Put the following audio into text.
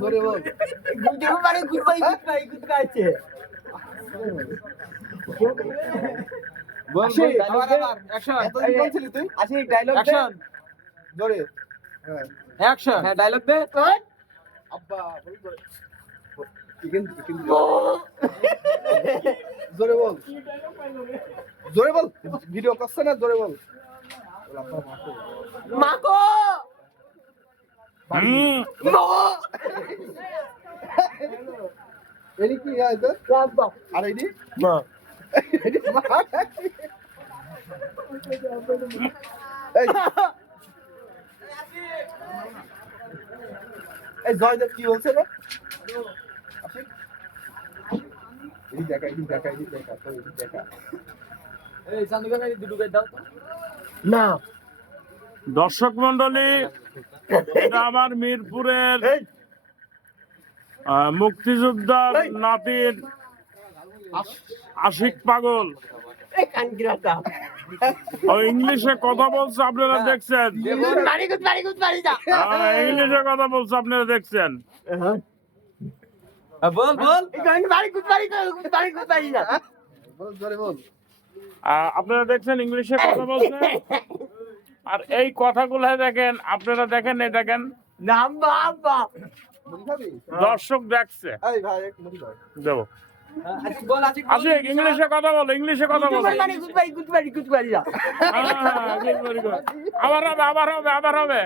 জোরে বল বল আবার অ্যাকশন এতদিন কোন ছিলি তুই অ্যাকশন জোরে হ্যাঁ অ্যাকশন হ্যাঁ ডায়লগ দে আব্বা বল জোরে চিকেন জোরে বল জোরে বল ভিডিও করছ না জোরে বল মাকো এনি কি আছে আর এনি এনি এই এই জয়দেব কি বলছে রে আশিক এই দেখা তো এই দেখা এই চান্দুকা গাড়ি দুটো গাড়ি দাও তো না দর্শক মন্ডলী, এটা আমার মিরপুরের মুক্তিযোদ্ধার নাতির আশিক পাগল ও ইংলিশে কথা বলছে, আপনারা দেখছেন। ইংলিশে কথা বলছে, আপনারা দেখছেন। বল বল বল জোরে বল আপনারা দেখছেন ইংলিশে কথা বলছে। আর এই কথাগুলো দেখেন, আপনারা দেখেন, এই দেখেন মুড়ি খাবি দর্শক দেখছে। এই ভাই এক মুড়ি দাও দেবো বল আশিক আশিক ইংলিশে কথা বলো, ইংলিশে কথা বলো। হ্যাঁ, good, very good। আবার হবে, আবার হবে, আবার হবে।